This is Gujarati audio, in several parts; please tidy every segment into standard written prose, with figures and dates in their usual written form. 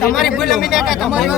તમારી ભૂલ અમે ના તમારી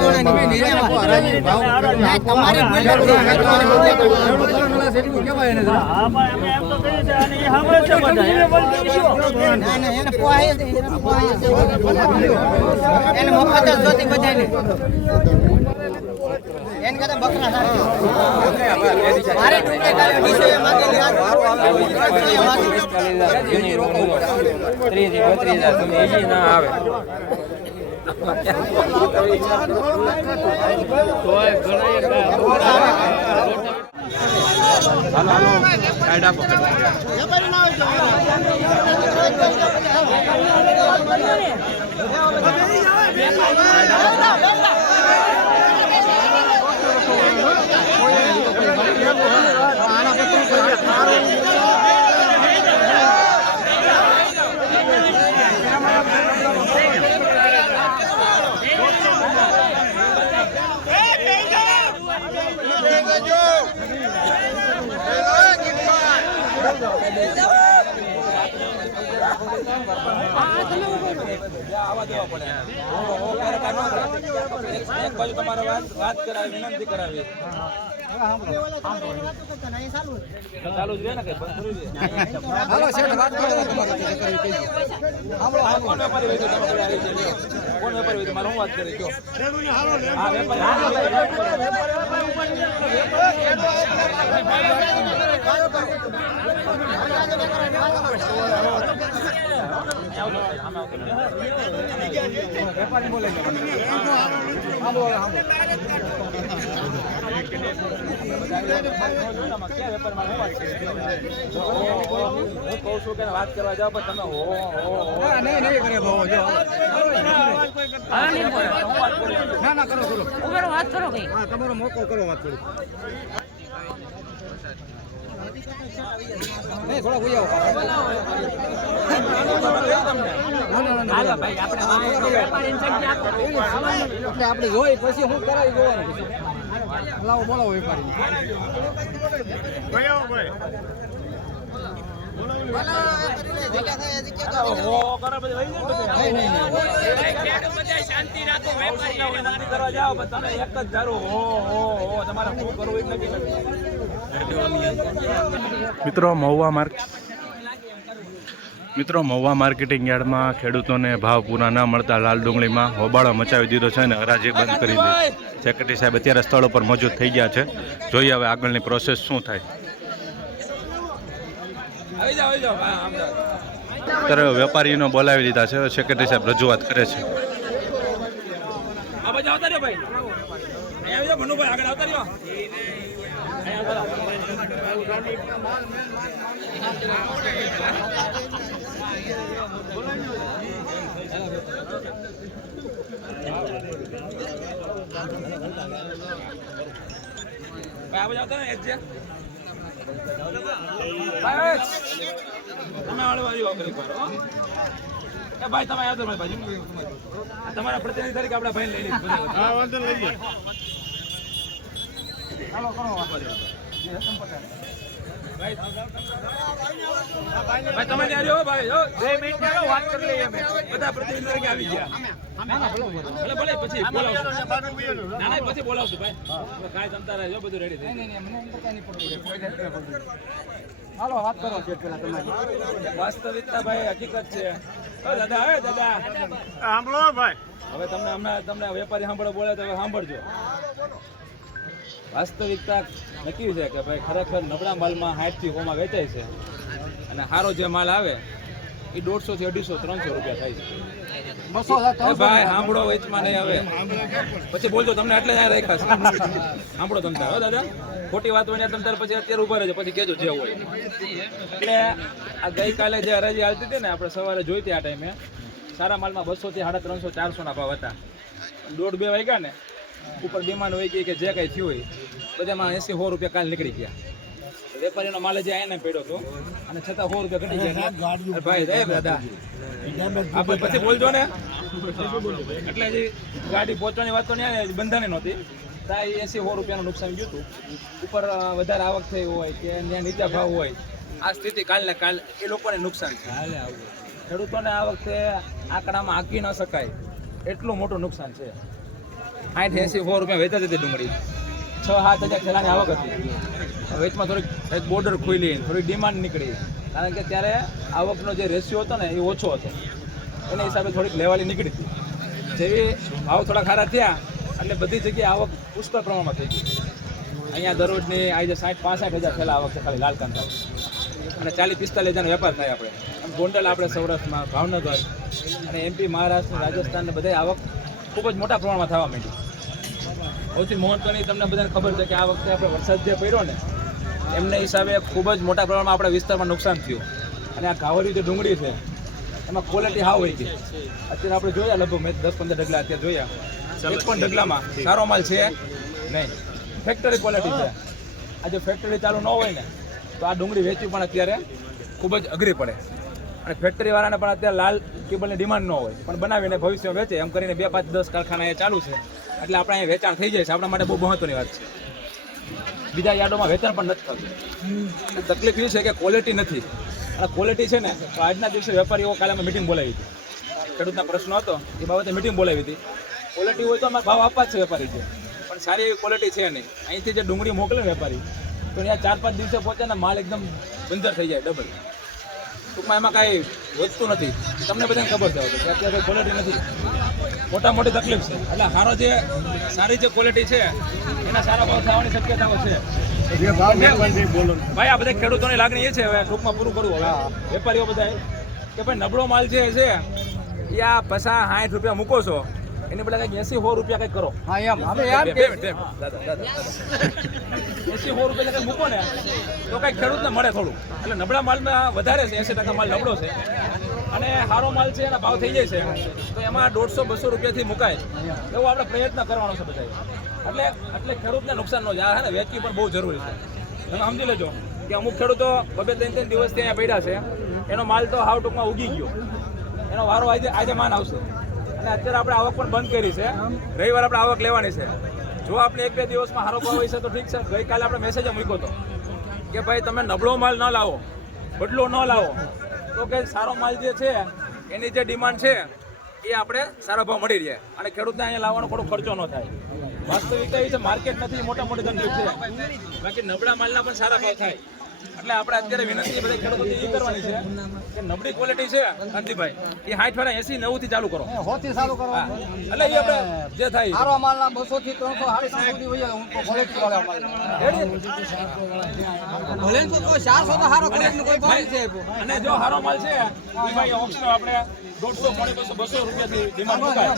વાત કરાવી વિનંતી કરાવી ચાલુ જ રહે ને કઈ હાલો શેઠ વાત કરો કોણ વેપારી હોય કોણ વેપારી હોય મારે હું વાત કરી કયો હા વેપારી બોલે વાત કરવા જાવ પણ તમે ના કરો વાત કરો તમારો મોકો કરો વાત કરો નહીં થોડા ભૂઈ આપણે જોઈ પછી હું કરાવી જોવાનું લાવો બોલાવો વેપારી શાંતિ રાખો કરવા જાઓ તમે એક જ ધારો તમારે શું કરવું મિત્રો મહુવા માર્કેટિંગ યાર્ડમાં ખેડૂતોને ભાવ પૂરા ના મળતા લાલ ડુંગળીમાં હોબાળો મચાવી દીધો છે અને હરાજી બંધ કરી દીધી. સેક્રેટરી સાહેબ અત્યારે સ્થળ ઉપર મોજૂદ થઈ ગયા છે. જોઈએ હવે આગળની પ્રોસેસ શું થાય. અત્યારે વેપારીનો બોલાવી લીધા છે. સેક્રેટરી સાહેબ રજૂઆત કરે છે. ભાઈ તમે આવ્યો ભાઈ તમારા પ્રતિનિધિ તરીકે આપણા ભાઈ લઈ લઈએ. ભાઈ તમે આવ્યો ભાઈ 2 મિનિટ વાત કરી લઈએ અમે બધા પ્રતિનિધિ તરીકે આવી ગયા. ભલે પછી બોલાવશું. ના પછી બોલાવશું ભાઈ. કાંઈ જમતા રહેજો બધું રેડી થઈ. હાલો વાત કરો પેલા તમારી વાસ્તવિકતા ભાઈ હકીકત છે. દાદા દાદા સાંભળો ભાઈ. હવે તમને વેપારી સાંભળો બોલે તો સાંભળજો. વાસ્તવિકતા નક્કી છે કે ભાઈ ખરેખર નબળા માલમાં 60 થી 100 માં વેચાય છે અને સારો જે માલ આવે એ 150 થી 250 300 રૂપિયા થાય છે. ભાઈ સાંભળો વેચમાં નહીં આવે પછી બોલજો. તમને એટલે રાખ્યા સાંભળો તમે દાદા. ખોટી વાત હોય ને તમે પછી અત્યારે ઉભા રહેજો પછી કહેજો જે હોય. એટલે આ ગઈકાલે જે હરાજી આવતી હતી ને આપણે સવારે જોઈતી આ ટાઈમે સારા માલમાં 200 થી 350 400 ના ભાવ હતા. 1:30-2 વાગ્યા ને ઉપર ડિમાન્ડ હોય કે જે કંઈ થયું હોય બધામાં 80-100 રૂપિયા કાલ નીકળી ગયા. વેપારીનો માલ જે આને પડ્યો હતો અને છતાં 100 રૂપિયા ઘટી ગયા. ભાઈ રે દાદા આપણે પછી બોલજો ને. એટલે જે ગાડી પહોંચવાની વાત તો નહીં બંધાને નહોતી. ત્યાં 80-100 રૂપિયાનું નુકસાન ગયું હતું. ઉપર વધારે આવક થઈ હોય કે ત્યાં નીચા ભાવ હોય આ સ્થિતિ કાલને કાલ એ લોકોને નુકસાન છે. ખેડૂતોને આ વખતે આંકડામાં આંકી ન શકાય એટલું મોટું નુકસાન છે. 60-80-100 રૂપિયા વેચાતી હતી ડુંગળી. 6-7 હજાર થેલાની આવક હતી. વેચમાં થોડીક એક બોર્ડર ખુલી થોડીક ડિમાન્ડ નીકળી કારણ કે ત્યારે આવકનો જે રેશિયો હતો ને એ ઓછો હતો. એના હિસાબે થોડીક લેવાલી નીકળી હતી. જેવી ભાવ થોડા ખારા થયા એટલે બધી જગ્યાએ આવક પુષ્કળ પ્રમાણમાં થઈ ગઈ. અહીંયા દરરોજની આજે 60-65 હજાર થેલા આવક છે ખાલી લાલ કાંદા અને 40-45 હજારનો વેપાર થાય. આપણે ગોંડલ આપણે સૌરાષ્ટ્રમાં ભાવનગર અને MP મહારાષ્ટ્ર રાજસ્થાન ને બધા આવક ખૂબ જ મોટા પ્રમાણમાં થવા માંડી. સૌથી મહત્વની તમને બધાને ખબર છે કે આ વખતે આપણે વરસાદ જે પડ્યો ને એમના હિસાબે ખૂબ જ મોટા પ્રમાણમાં આપણા વિસ્તારમાં નુકસાન થયું. અને આ ઘાવરી જે ડુંગળી છે એમાં ક્વોલિટી હાવ હોય ગઈ. અત્યારે આપણે જોયા લગભગ મેં 10-15 ડગલા અત્યારે જોયા. એક પણ ડગલામાં સારો માલ છે નહીં. ફેક્ટરી ક્વોલિટી છે. આજે ફેક્ટરી ચાલુ ન હોય ને તો આ ડુંગળી વેચવી પણ અત્યારે ખૂબ જ અઘરી પડે. અને ફેક્ટરીવાળાને પણ અત્યારે લાલ કેબલની ડિમાન્ડ ન હોય પણ બનાવીને ભવિષ્યમાં વેચે એમ કરીને 2-5-10 કારખાના અહીંયા ચાલુ છે એટલે આપણે અહીંયા વેચાણ થઈ જાય છે. આપણા માટે બહુ મહત્વની વાત છે. બીજા યાર્ડોમાં વેચાણ પણ નથી થતું. તકલીફ એ છે કે ક્વોલિટી નથી. અને ક્વોલિટી છે ને તો આજના દિવસે વેપારીઓ કાલે અમે મિટિંગ બોલાવી હતી. ખેડૂતના પ્રશ્ન હતો એ બાબતે મિટિંગ બોલાવી હતી. ક્વોલિટી હોય તો અમે ભાવ આપવા જ છે વેપારી છે પણ સારી એવી ક્વોલિટી છે નહીં. અહીંથી જે ડુંગળી મોકલે વેપારી તો અહીંયા 4-5 દિવસે પહોંચે ને માલ એકદમ બંજર થઈ જાય ડબલ. ટૂંકમાં એમાં કાંઈ વધતું નથી. તમને બધાને ખબર છે કે અત્યારે ક્વોલિટી નથી. મોટા મોટી તકલીફ છે. એટલે સારો જે સારી જે ક્વોલિટી છે એના સારા ભાવ થવાની શક્યતાઓ છે. ભાઈ આ બધા ખેડૂતોની લાગણી એ છે હવે ટૂંકમાં પૂરું કરવું. હવે વેપારીઓ બધા કે ભાઈ નબળો માલ જે છે એ આ 50-60 રૂપિયા મૂકો છો એની બદલે કંઈક 80-100 રૂપિયા કંઈક કરો. હા એમ હવે દાદા 80-100 રૂપિયા કંઈક મૂકો ને તો કંઈક ખેડૂતને મળે થોડું. એટલે નબળા માલમાં વધારે છે. 80% માલ નબળો છે અને સારો માલ છે એના ભાવ થઈ જાય છે તો એમાં 150-200 રૂપિયાથી મુકાય એવો આપણે પ્રયત્ન કરવાનો છે બધા. એટલે ખેડૂતને નુકસાન ન જાય. ને વેચવી પણ બહુ જરૂરી છે. તમે સમજી લેજો કે અમુક ખેડૂતો 2-3 દિવસથી અહીંયા પડ્યા છે. એનો માલ તો હાવ ટૂંકમાં ઉગી ગયો. એનો વારો આજે માન આવશે. અને અત્યારે આપણે આવક પણ બંધ કરી છે. રવિવાર આપણે આવક લેવાની છે. જો આપણે 1-2 દિવસમાં સારો ભાવ હોય છે તો ઠીક છે. ગઈકાલે આપણે મેસેજ મૂક્યો હતો કે ભાઈ તમે નબળો માલ ન લાવો, બદલો ન લાવો તો કે સારો માલ જે છે એની જે ડિમાન્ડ છે એ આપણે સારા ભાવ મળી રહે અને ખેડૂતને અહીંયા લાવવાનો થોડો ખર્ચો ન થાય. વાસ્તવિકતા એ છે માર્કેટ નથી મોટા મોટી તકલીફ છે. બાકી નબળા માલના પણ સારા ભાવ થાય. એટલે આપણે અત્યારે વિનંતી બધા ખેડૂતોને એ કરવાની છે કે નબળી ક્વોલિટી છે કાંતિભાઈ એ 60-80-90 થી ચાલુ કરો. 100 થી ચાલુ કરો. એટલે એ આપણે જે થાય સારો માલના 200 થી 300 સુધી હોય હું તો ક્વોલિટી વાળા માલ ભલે તો 400 તો સારો ક્વોલિટીનો કોઈ ભાવ છે. અને જો સારો માલ છે એ ભાઈ ઓપ્શન આપણે 150-200 રૂપિયાથી ડિમાન્ડ મુકાય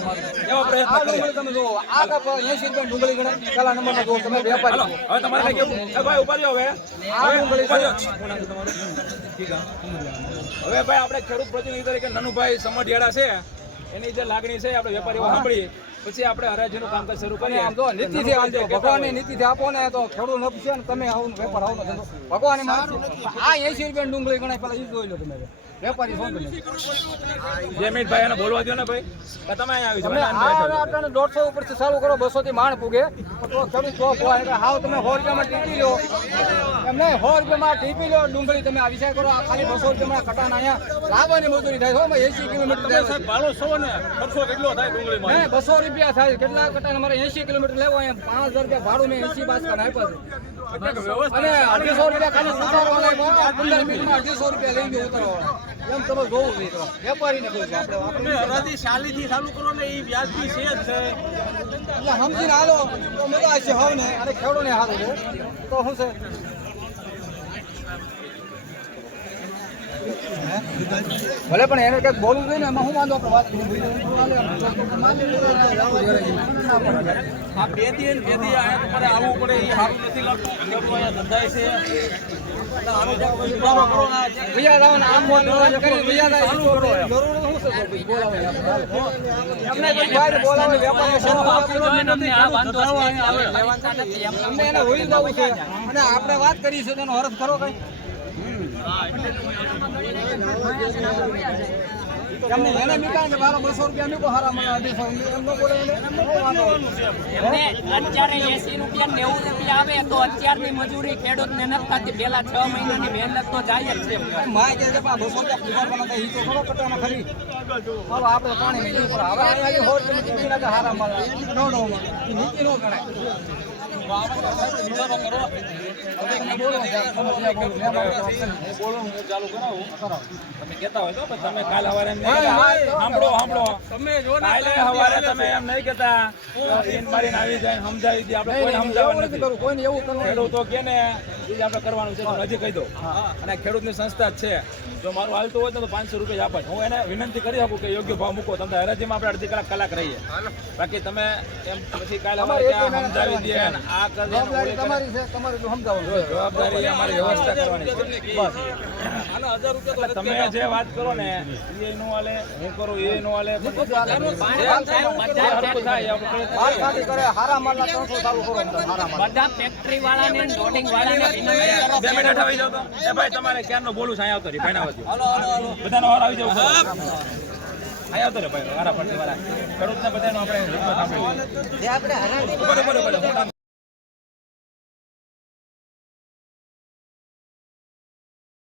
એવો પ્રયત્ન કરીએ. તમે જો આ કપ 80 રૂપિયા ડુંગળી ગણે પેલા નંબરના જો તમે વેપારી હવે તમારે કઈ કેવું ભાઈ ઉભા રહ્યો. આ ડુંગળી હવે ભાઈ આપણે ખેડૂત પ્રતિનિધિ તરીકે નનુભાઈ સમઢિયાળા છે એની જે લાગણી છે આપણે વેપારીઓ સાંભળી પછી આપણે હરાજીનું કામકાજ શરૂ કરીએ. આમ જો નીતિથી આલજો ભગવાનની નીતિથી આપો ને તો ખેડૂત નપશે ને તમે આવું વેપાર આવો ને ભગવાનની આ 80 રૂપિયા ડુંગળી ગણાય પેલા ઈ જોઈ લો તમે વેપારી છો તમે. જયમીતભાઈ એને બોલવા દો ને ભાઈ કે તમે અહીંયા તમે આ 150 ઉપરથી ચાલુ કરો 200 થી માણ પૂગે તો ખેડૂત તો હોય હાવ તમે 100 રૂપિયામાં ટીપી લો એમ નહીં 100 રૂપિયામાં ટીપી લો ડુંગળી તમે આ વિચાર કરો આ ખાલી 200 રૂપિયામાં કટાણ અહીંયા લાવવાની મજૂરી થાય હો 80 કિલોમીટર તમે સાહેબ ભાડો છો ને ખર્ચો કેટલો થાય ડુંગળીમાં? 200 રૂપિયા થાય. કેટલા કટાણ અમારે 80 કિલોમીટર લેવો અહીંયા 5000 રૂપિયા ભાડું મેં 80 બાસકા આપ્યા છે અને 250 રૂપિયા ખાલી ઉતારવાના 15 મિનિટમાં 250 રૂપિયા લઈ ગયો ઉતારવાના. એમ તમે જોવું જોઈએ તો વેપારીને કહું આપણે હરાજી 40 થી ચાલુ કરો ને એ વ્યાજબી છે જ છે. એટલે સમજીને હાલો તો મજા આવશે હવે ને અને ખેડૂતને હાલો તો શું છે. ભલે પણ એને કંઈક બોલવું જોઈએ ને એમાં શું વાંધો આપણે વાત કરી આ બે દી આયા તમારે આવવું પડે એ સારું નથી લાગતું. ખેડૂતો અહીંયા ધંધાય છે ભૈયા જાઓ ને આમ બોલ કરી ભૈયા જાય જરૂર શું છે બોલાવો એમને કોઈ બહાર બોલાવે વેપારી અમને એને હોઈ જવું છે અને આપણે વાત કરી છે તેનો હરફ કરો કઈ એમને એને મીઠા ને મારો 200 રૂપિયા મીઠો હારા મને 250 એમ ન બોલે એમને અત્યારે 80 રૂપિયા 90 રૂપિયા આવે તો અત્યારની મજૂરી ખેડૂતને નથી થતી પેલા 6 મહિનાની મહેનત તો જાય જ છે માય કે 200 રૂપિયા પગાર બનાતા ઈ તો ખરો કટાના ખરી હાલો આપણે પાણી મેં ઉપર હવે અહીંયા હોર તમે ટીવી ના હારા મળે નો નીચે નો ગણાય તમે કહેતા હોય તો પણ તમે કાલ સવારે એમ નહીં કહેતા. સાંભળો કાલે સવારે તમે એમ નહીં કહેતા ઈન મારીને આવી જાય સમજાવી દે આપણે કોઈ સમજાવવાનું નથી. કોઈને એવું કરવું ખેડૂતો કે ને એ જ આપણે કરવાનું છે તમને હજી કહી દો અને ખેડૂતની સંસ્થા જ છે જો મારું હાલતું હોય તો 500 રૂપિયા આપે હું એને વિનંતી કરી શકું કે યોગ્ય ભાવ મૂકો તમે હરાજીમાં આપણે અડધી કલાક રહીએ બાકી તમે એમ પછી કાલે સવારે ત્યાં સમજાવી દે અને આ કરે ને ઓલી કરે. તમારી છે તમારે જો સમજાવવાનું જો જવાબદારી અમારી વ્યવસ્થા કરવાની છે બસ એટલે તમે જે વાત કરો ને એ નો હાલે હું કરું એ નો હાલે જે હરખું થાય એ આપણે વાત કાઢી કરે હારા માલના 300 ચાલુ કરો હારા માલ બધા ફેક્ટરી વાળાને લોડિંગ વાળાને વિનંતી કરો 2 મિનિટ આવી જાવ તો એ ભાઈ તમારે ક્યારનો બોલું છે અહીંયા આવતો રહી ભાઈ બધાનો વાર આવી જાવ અહીંયા આવતો રે ભાઈ વારા પડતી વારા ખેડૂતને બધાનો આપણે હિંમત આપી. જે આપણે હરાજી બરોબર હું કામ